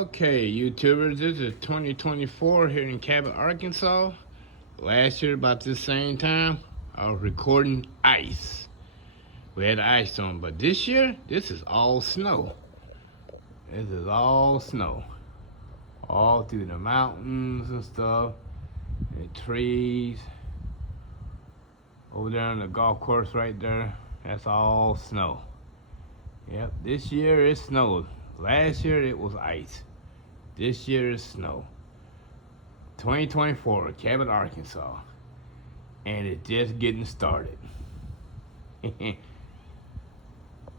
Okay, YouTubers, this is 2024 here in Cabot, Arkansas. Last year, about this same time, I was recording ice. We had ice on, but this year, this is all snow. This is all snow. All through the mountains and stuff, and trees. Over there on the golf course right there, that's all snow. Yep, this year it snowed. Last year it was ice. This year is snow. 2024, Cabot, Arkansas. And it's just getting started.